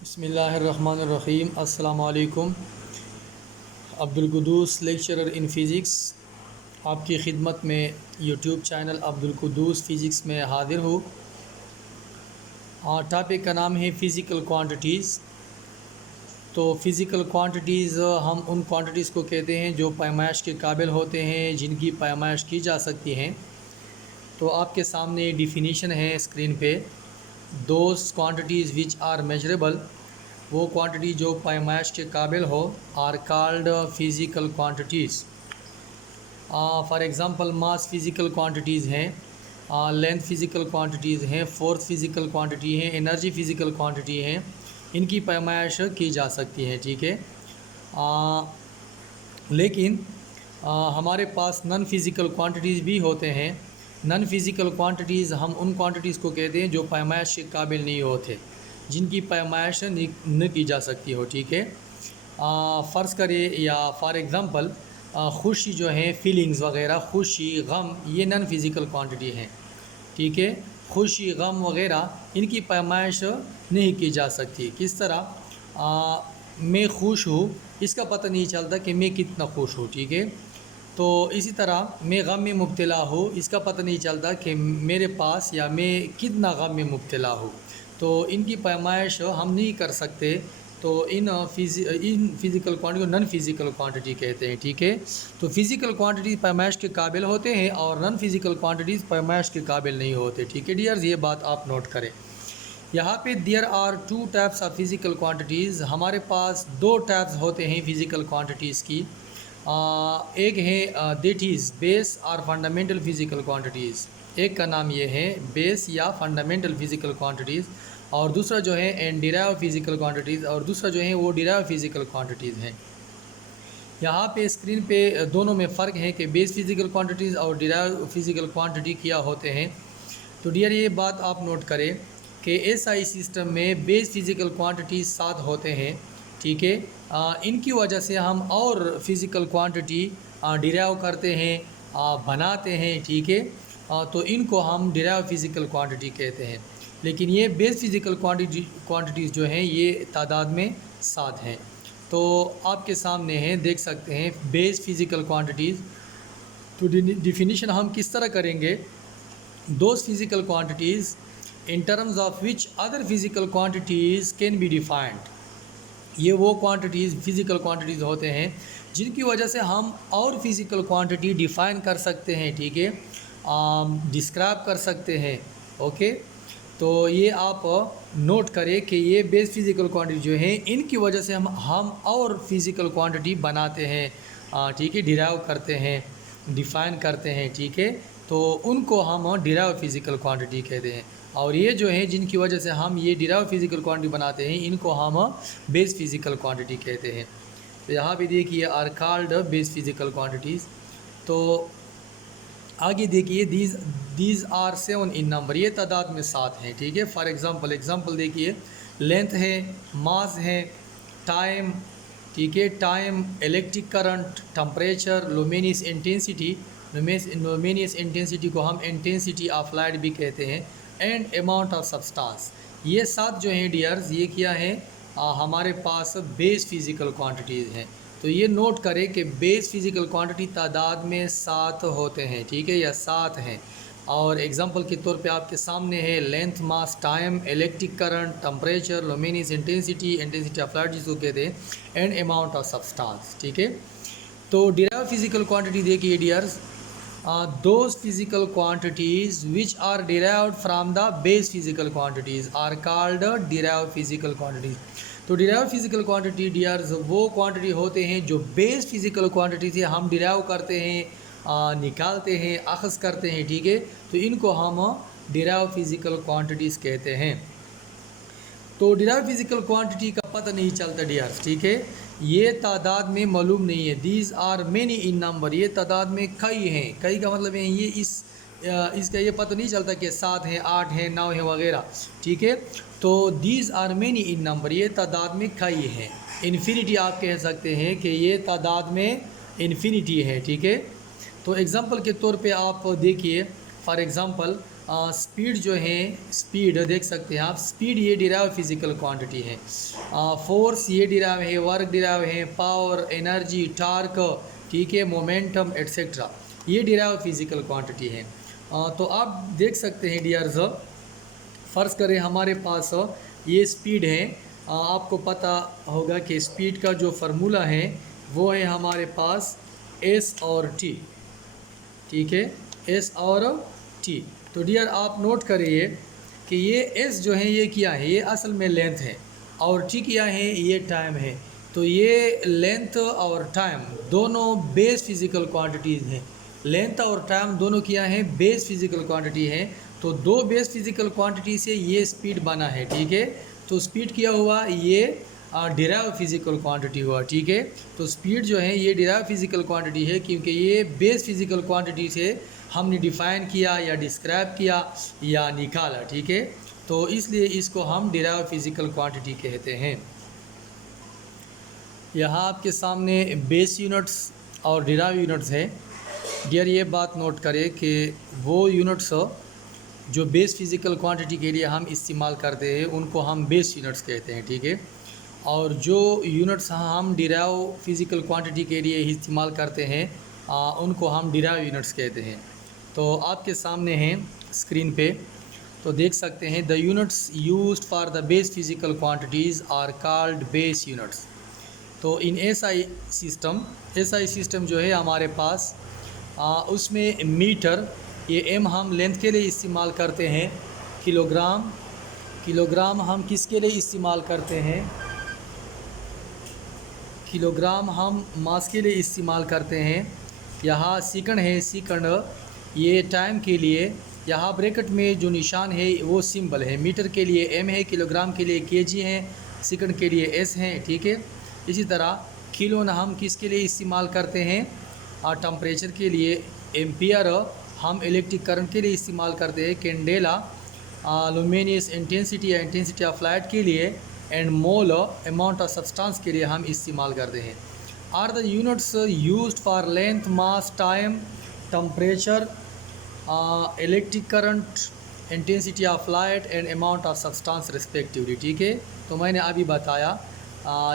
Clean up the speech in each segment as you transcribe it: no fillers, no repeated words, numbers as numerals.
बिस्मिल्लाहिर्रहमानिर्रहीम। अस्सलामु अलैकुम। Abdul Quddus lecturer in physics आपकी खिदमत में YouTube channel Abdul Quddus physics में हाज़िर हूँ। टॉपिक का नाम है फ़िज़िकल क्वांटिटीज़। तो फ़िज़िकल क्वांटिटीज़ हम उन क्वांटिटीज़ को कहते हैं जो पैमाइश के काबिल होते हैं, जिनकी पैमाइश की जा सकती हैं। तो आपके सामने डिफिनीशन है स्क्रीन पे। Those quantities which are measurable, वो क्वांटिटी जो पैमाइश के काबिल हो, are called physical quantities. For example mass physical quantities हैं, लेंथ फ़िज़िकल क्वांटिटीज़ हैं, फोर्स फ़िज़िकल क्वांटिटी हैं, एनर्जी फ़िज़िकल क्वांटिटी हैं। इनकी पैमाइश की जा सकती है, ठीक है। लेकिन हमारे पास नॉन फ़िज़िकल क्वांटिटीज़ भी होते हैं। नॉन फ़िज़िकल क्वांटिटीज़ हम उन क्वांटिटीज़ को कहते हैं जो पैमाइश के काबिल नहीं होते, जिनकी पैमाइश न की जा सकती हो, ठीक है। फ़र्ज़ करिए या फॉर एग्ज़ाम्पल खुशी जो है, फीलिंग्स वगैरह, खुशी, गम, ये नॉन फ़िज़िकल क्वांटिटी हैं, ठीक है। खुशी, गम वगैरह इनकी पैमाइश नहीं की जा सकती। किस तरह मैं खुश हूँ, इसका पता नहीं चलता कि मैं कितना खुश हूँ, ठीक है। तो इसी तरह मैं गम में मुब्तला हूँ, इसका पता नहीं चलता कि मेरे पास या मैं कितना गम में मुब्तला हूँ। तो इनकी पैमाइश हम नहीं कर सकते। तो इन फ़िज़िकल क्वांटिटी को नॉन फ़िज़िकल क्वांटिटी कहते हैं, ठीक है। तो फ़िज़िकल क्वांटिटी पैमाइश के काबिल होते हैं और नॉन फ़िज़िकल क्वांटिटीज़ पैमाइश के काबिल नहीं होते, ठीक है डियर्स। ये बात आप नोट करें। यहाँ पे there are two types of physical quantities. हमारे पास दो टाइप्स होते हैं फ़िज़िकल क्वांटिटीज़ की। एक है दैट इज़ बेस और फंडामेंटल फ़िज़िकल क्वांटिटीज़। एक का नाम ये है बेस या फंडामेंटल फ़िज़िकल क्वांटिटीज़, और दूसरा जो है एंड डिराइव फ़िज़िकल क्वांटिटीज़, और दूसरा जो है वो डिराइव फ़िज़िकल क्वांटिटीज़ हैं। यहाँ पे स्क्रीन पे दोनों में फ़र्क है कि बेस फ़िज़िकल क्वांटिटीज़ और डिराइव फ़िज़िकल क्वांटिटी क्या होते हैं। तो डियर ये बात आप नोट करें कि एसआई सिस्टम में बेस फ़िज़िकल क्वांटिटी 7 होते हैं, ठीक है। इनकी वजह से हम और फ़िज़िकल क्वांटिटी डिराइव करते हैं, बनाते हैं, ठीक है। तो इनको हम डिराइव फ़िज़िकल क्वांटिटी कहते हैं। लेकिन ये बेस फ़िज़िकल क्वांटिटीज़ जो हैं ये तादाद में 7 हैं। तो आपके सामने हैं, देख सकते हैं बेस फ़िज़िकल क्वांटिटीज़। तो डिफिनीशन हम किस तरह करेंगे? Those physical quantities in terms of which other physical quantities can be defined। ये वो क्वांटिटीज़ फ़िज़िकल क्वांटिटीज़ होते हैं जिनकी वजह से हम और फिज़िकल क्वांटिटी डिफ़ाइन कर सकते हैं, ठीक है, डिस्क्राइब कर सकते हैं, ओके। तो ये आप नोट करें कि ये बेस फ़िज़िकल क्वांटिटी जो है इनकी वजह से हम और फिज़िकल क्वांटिटी बनाते हैं, ठीक है, डिराइव करते हैं, डिफ़ाइन करते हैं, ठीक है। तो उनको हम डिराइव फ़िज़िकल क्वांटिटी कहते हैं। और ये जो है जिनकी वजह से हम ये डिराइव फ़िज़िकल क्वांटिटी बनाते हैं, इनको हम बेस फ़िज़िकल क्वांटिटी कहते हैं। तो यहाँ पे देखिए are called base physical quantities. तो आगे देखिए दीज आर 7 इन नंबर, ये तादाद में 7 हैं, ठीक है। फॉर एग्ज़ाम्पल देखिए, लेंथ है, मास है, टाइम, ठीक है, time, electric current, temperature, luminous intensity, luminous intensity को हम इंटेंसिटी ऑफ लाइट भी कहते हैं, एंड अमाउंट ऑफ सब्सटेंस। ये 7 जो हैं डियर्स, ये क्या है, हमारे पास बेस फ़िज़िकल क्वांटिटीज़ हैं। तो ये नोट करें कि बेस फ़िज़िकल क्वांटिटी तादाद में 7 होते हैं, ठीक है, या 7 हैं। और एग्जांपल के तौर पे आपके सामने है length, mass, time, electric current, temperature, luminous intensity, intensity of light जिसको कहते हैं, एंड अमाउंट ऑफ सब्सटेंस, ठीक है। तो डिराइव फ़िज़िकल क्वांटिटी देखिए dears, those physical quantities which are derived from the base physical quantities are called derived physical quantities। तो derive physical quantity dears वो quantity होते हैं जो बेस फिज़िकल क्वांटिटी से हम डिराइव करते हैं, निकालते हैं, अख़ज़ करते हैं, ठीक है। तो इनको हम डिराइव फिज़िकल क्वांटिटीज़ कहते हैं। तो डिराइव फिज़िकल क्वांटिटी का पता नहीं चलता डियर्स, ठीक है, ये तादाद में मालूम नहीं है। These are many in number, ये तादाद में कई हैं। कई का मतलब है ये इसका ये पता नहीं चलता कि 7 हैं, 8 हैं, 9 हैं वगैरह, ठीक है। तो these are many in number, ये तादाद में कई हैं। इन्फिनिटी आप कह सकते हैं कि ये तादाद में इन्फिनिटी है, ठीक है। तो एग्ज़ाम्पल के तौर पे आप देखिए, फॉर एग्ज़ाम्पल स्पीड जो है, स्पीड देख सकते हैं आप, स्पीड ये डिराइव फिजिकल क्वांटिटी है। फोर्स ये डिराइव है, वर्क डिराइव है, पावर, एनर्जी, टार्क, ठीक है, मोमेंटम एट्सेट्रा, ये डिराइव फिजिकल क्वांटिटी है। तो आप देख सकते हैं डियर्स, फ़र्ज़ करें हमारे पास ये स्पीड है। आपको पता होगा कि स्पीड का जो फार्मूला है वो है हमारे पास एस और टी, ठीक है, एस और टी। तो डियर आप नोट करिए कि ये एस जो है ये क्या है, ये असल में लेंथ है, और टी क्या है, ये टाइम है। तो ये लेंथ और टाइम दोनों बेस फिज़िकल क्वांटिटीज़ हैं। लेंथ और टाइम दोनों क्या है, बेस फिज़िकल क्वांटिटी है। तो दो बेस फिज़िकल क्वांटिटी से ये स्पीड बना है, ठीक है। तो स्पीड क्या हुआ, ये डिराइव फिज़िकल क्वांटिटी हुआ, ठीक है। तो स्पीड जो है ये डिराइव फिज़िकल क्वांटिटी है, क्योंकि ये बेस फिज़िकल क्वांटिटी से हमने डिफ़ाइन किया या डिस्क्राइब किया या निकाला, ठीक है। तो इसलिए इसको हम डिराइव फिज़िकल क्वांटिटी कहते हैं। यहाँ आपके सामने बेस यूनिट्स और डिराइव यूनिट्स है। डियर ये बात नोट करें कि वो यूनिट्स जो बेस फिज़िकल क्वांटिटी के लिए हम इस्तेमाल करते हैं उनको हम बेस यूनिट्स कहते हैं, ठीक है। और जो यूनिट्स हम डिराइव फिज़िकल क्वांटिटी के लिए इस्तेमाल करते हैं उनको हम डिराइव यूनिट्स कहते हैं। तो आपके सामने हैं स्क्रीन पे, तो देख सकते हैं the units used for the base physical quantities are called base units. तो इन एसआई सिस्टम जो है हमारे पास उसमें मीटर, ये एम हम लेंथ के लिए इस्तेमाल करते हैं, किलोग्राम हम किसके लिए इस्तेमाल करते हैं, किलोग्राम हम मास के लिए इस्तेमाल करते हैं। यहाँ सेकंड है, सेकंड ये टाइम के लिए, यहाँ ब्रैकेट में जो निशान है वो सिंबल है। मीटर के लिए एम है, किलोग्राम के लिए केजी है, सेकंड के लिए एस है, ठीक है। इसी तरह किलो हम किसके लिए इस्तेमाल करते हैं, टेम्परेचर के लिए। एम्पियर हम इलेक्ट्रिक करंट के लिए इस्तेमाल करते हैं। कैंडेला लुमिनियस इंटेंसिटी या इंटेंसिटी ऑफ लाइट के लिए। And mole amount of substance के लिए हम इस्तेमाल करते हैं। Are the units used for length, mass, time, temperature, electric current, intensity of light and amount of substance respectively, ठीक है। तो मैंने अभी बताया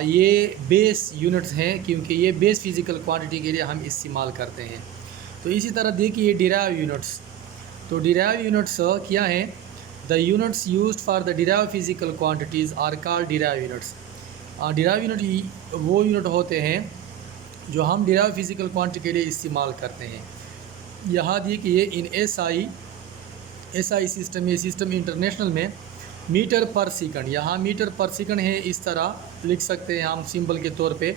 ये बेस यूनिट्स हैं, क्योंकि ये बेस फिज़िकल क्वांटिटी के लिए हम इस्तेमाल करते हैं। तो इसी तरह देखिए डिराइव यूनिट्स, तो डिराइव यूनिट्स क्या हैं, the units used for the derive physical quantities are called derive units. Derive unit वो यूनिट होते हैं जो हम डिराइव फिज़िकल क्वांटिटी के लिए इस्तेमाल करते हैं। यहाँ देखिए इन एसआई सिस्टम, ये सिस्टम इंटरनेशनल में मीटर पर सेकंड, यहाँ मीटर पर सेकंड है, इस तरह लिख सकते हैं हम सिंबल के तौर पे।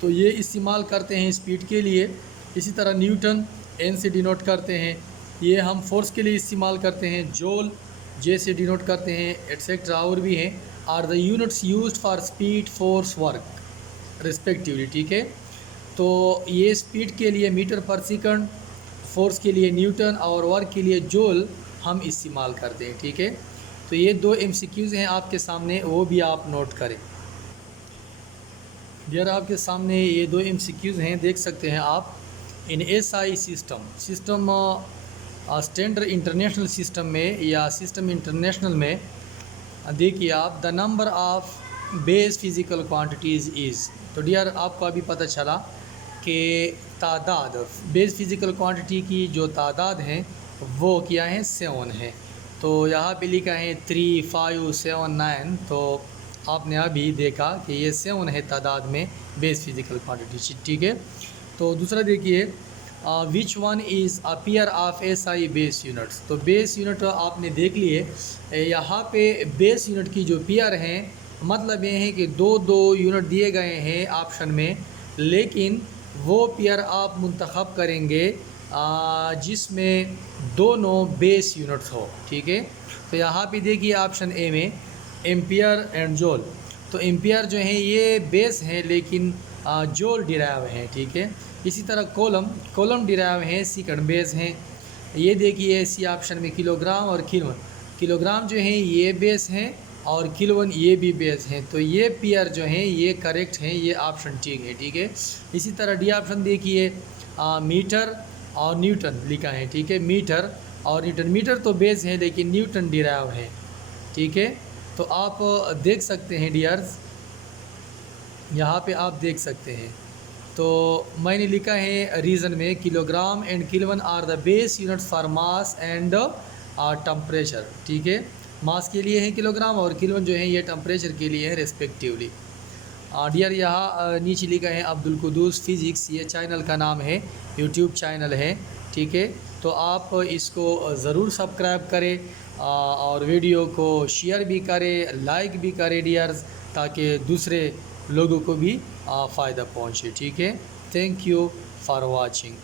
तो ये इस्तेमाल करते हैं स्पीड के लिए। इसी तरह न्यूटन एन से डिनोट करते हैं, ये हम फोर्स के लिए इस्तेमाल करते हैं। जोल जे से डिनोट करते हैं, एट्सेट्रा और भी हैं। Are the units used for speed, force, work respectively, ठीक है। तो ये स्पीड के लिए मीटर पर सेकंड, फोर्स के लिए न्यूटन और वर्क के लिए जोल हम इस्तेमाल करते हैं, ठीक है। तो ये दो एमसीक्यूज़ हैं आपके सामने, वो भी आप नोट करें। डियर आपके सामने ये दो एमसीक्यूज़ हैं, देख सकते हैं आप। In SI system standard international system में या सिस्टम इंटरनेशनल में देखिए आप, the number of base physical quantities is. तो डियर आपको अभी पता चला कि तादाद बेस फिज़िकल क्वांटिटी की जो तादाद है वो क्या है, 7 है। तो यहाँ पे लिखा है 3, 5, 7, 9। तो आपने अभी देखा कि ये 7 है तादाद में बेस फिज़िकल क्वांटिटी, ठीक है। तो दूसरा देखिए, which one is a pair of SI base units. तो बेस यूनिट आपने देख लिए, यहाँ पे बेस यूनिट की जो पेयर हैं, मतलब ये है कि दो यूनिट दिए गए हैं ऑप्शन में, लेकिन वो पेयर आप मुंतखब करेंगे जिसमें दोनों बेस यूनिट्स हो, ठीक है। तो यहाँ पे देखिए ऑप्शन ए में एम्पियर एंड जोल। तो एम्पियर जो है ये बेस है, लेकिन जोल डिराइव है, ठीक है। इसी तरह कॉलम डिराइव है, सेकंड बेस हैं। ये देखिए इसी ऑप्शन में किलोग्राम और किलोग्राम जो है ये बेस हैं और किलोवन ये भी बेस हैं। तो ये पेयर जो हैं ये करेक्ट हैं, ये ऑप्शन ठीक है, ठीक है। इसी तरह डी ऑप्शन देखिए, मीटर और न्यूटन लिखा है, ठीक है। मीटर और न्यूटन मीटर तो बेस है लेकिन न्यूटन डिराइव है। ठीक है, तो आप देख सकते हैं डियर्स, यहाँ पे आप देख सकते हैं। तो मैंने लिखा है रीज़न में, kilogram and kelvin are the base units for mass and temperature. ठीक है, मास के लिए है किलोग्राम और किलोवन जो है ये टेम्परेचर के लिए है रेस्पेक्टिवली। डियर यहाँ नीचे लिखा है अब्दुल कुद्दूस फिज़िक्स, ये चैनल का नाम है, यूट्यूब चैनल है। ठीक है, तो आप इसको ज़रूर सब्सक्राइब करें और वीडियो को शेयर भी करें, लाइक भी करें डियर्स, ताकि दूसरे लोगों को भी फ़ायदा पहुँचे। ठीक है, थैंक यू फॉर वाचिंग।